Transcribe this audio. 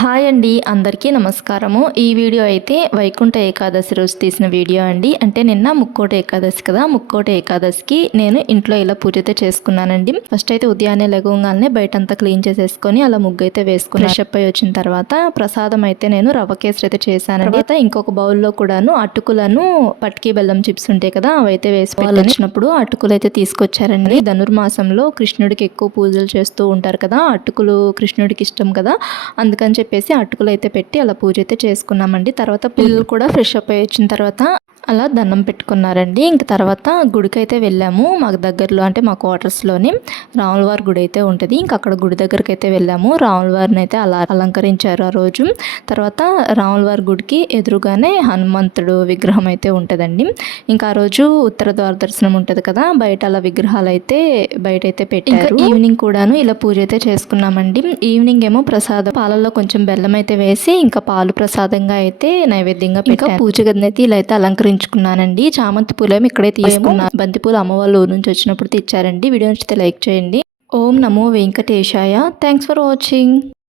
Hi అండి, అందరికీ నమస్కారము. ఈ వీడియో అయితే వైకుంఠ ఏకాదశి రోజు తీసిన వీడియో అండి. అంటే నిన్న ముక్కోటి ఏకాదశి కదా, ముక్కోటి ఏకాదశికి నేను ఇంట్లో ఇలా పూజ అయితే చేసుకున్నానండి. ఫస్ట్ అయితే ఉదయాన్నే లెగవగానే బయటంతా క్లీన్ చేసేసుకొని అలా ముగ్గు అయితే వేసుకుని ఫ్రెష్ అప్ అయి వచ్చిన తర్వాత ప్రసాదం అయితే నేను రవ్వ కేసరి అయితే చేశానండి. తర్వాత ఇంకొక బౌల్లో కూడాను అటుకులను పట్టికి బెల్లం చిప్స్ ఉంటాయి కదా, అవైతే వేసి వచ్చినప్పుడు అటుకులు అయితే తీసుకొచ్చారండి. ధనుర్మాసంలో కృష్ణుడికి ఎక్కువ పూజలు చేస్తూ ఉంటారు కదా, అటుకులు కృష్ణుడికి ఇష్టం కదా, అందుకని చెప్పేసి అటుకులు అయితే పెట్టి అలా పూజ అయితే చేసుకున్నామండి. తర్వాత పిల్లలు కూడా ఫ్రెష్ అప్ అయ్యి వచ్చిన తర్వాత అలా దండం పెట్టుకున్నారండి. ఇంక తర్వాత గుడికి అయితే వెళ్ళాము. మాకు దగ్గరలో అంటే మా క్వార్టర్స్లోని రాములవారి గుడి అయితే ఉంటుంది. ఇంక అక్కడ గుడి దగ్గరికి అయితే వెళ్ళాము. రాములవారిని అయితే అలా అలంకరించారు ఆ రోజు. తర్వాత రాములవారి గుడికి ఎదురుగానే హనుమంతుడు విగ్రహం అయితే ఉంటుందండి. ఇంకా ఆ రోజు ఉత్తర ద్వార దర్శనం ఉంటుంది కదా, బయట అలా విగ్రహాలు అయితే బయట అయితే పెట్టారు. ఈవినింగ్ కూడాను ఇలా పూజ అయితే చేసుకున్నామండి. ఈవినింగ్ ఏమో ప్రసాదం పాలల్లో కొంచెం బెల్లం అయితే వేసి ఇంకా పాలు ప్రసాదంగా అయితే నైవేద్యంగా పెట్టారు. పూజ గదిని అయితే ఇలా అయితే అలంకరించుకున్నానండి. చామంతి పూలేమో ఇక్కడే తీసుకున్నాను. బంతి పూలు అమ్మ వాళ్ళ ఊరు నుంచి వచ్చినప్పుడు తెచ్చారండి. వీడియో నచ్చితే లైక్ చేయండి. ఓం నమో వెంకటేశాయ. Thanks for watching.